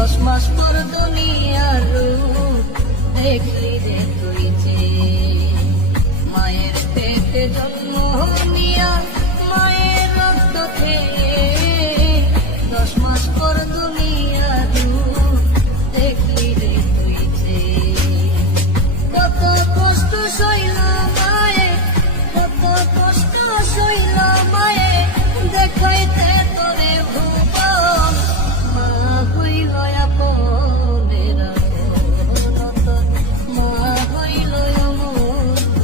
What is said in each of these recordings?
10 মাস পর দুনিয়ার রূপ দেখলি রে তুই যে মায়ের পেটে জন্ম নিয়া মায়ের রক্ত খেয়ে 10 মাস পর দুনিয়ার রূপ দেখলি রে তুই যে কত কষ্ট সইলাম মায়ে, কত কষ্ট সইলাম মায়ে দেখাইতে তোরে ভুবন মা হইল আপনের আপনত, মা হইল অমূল্য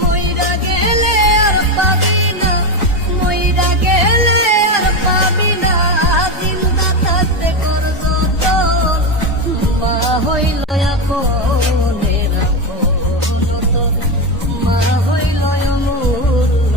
মইরা গেলে আর পাবি না, মইরা গেলে আর পাবি না জিন্দা থাকতে কর যতন মা হইল আপনের আপনত, মা হইল অমূল্য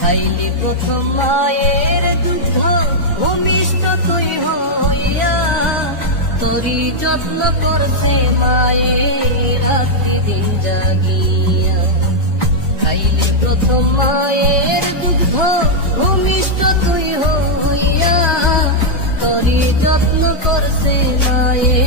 খাইলি প্রথম মায়ের দুধ ভূমিষ্ঠ তুই হইয়া তোরি যত্ন করছে মায়ে রাত্রি দিন জাগিয়া খাইলি প্রথম মায়ের দুধ ভূমিষ্ঠ তুই হইয়া তোরি যত্ন করছে মায়ে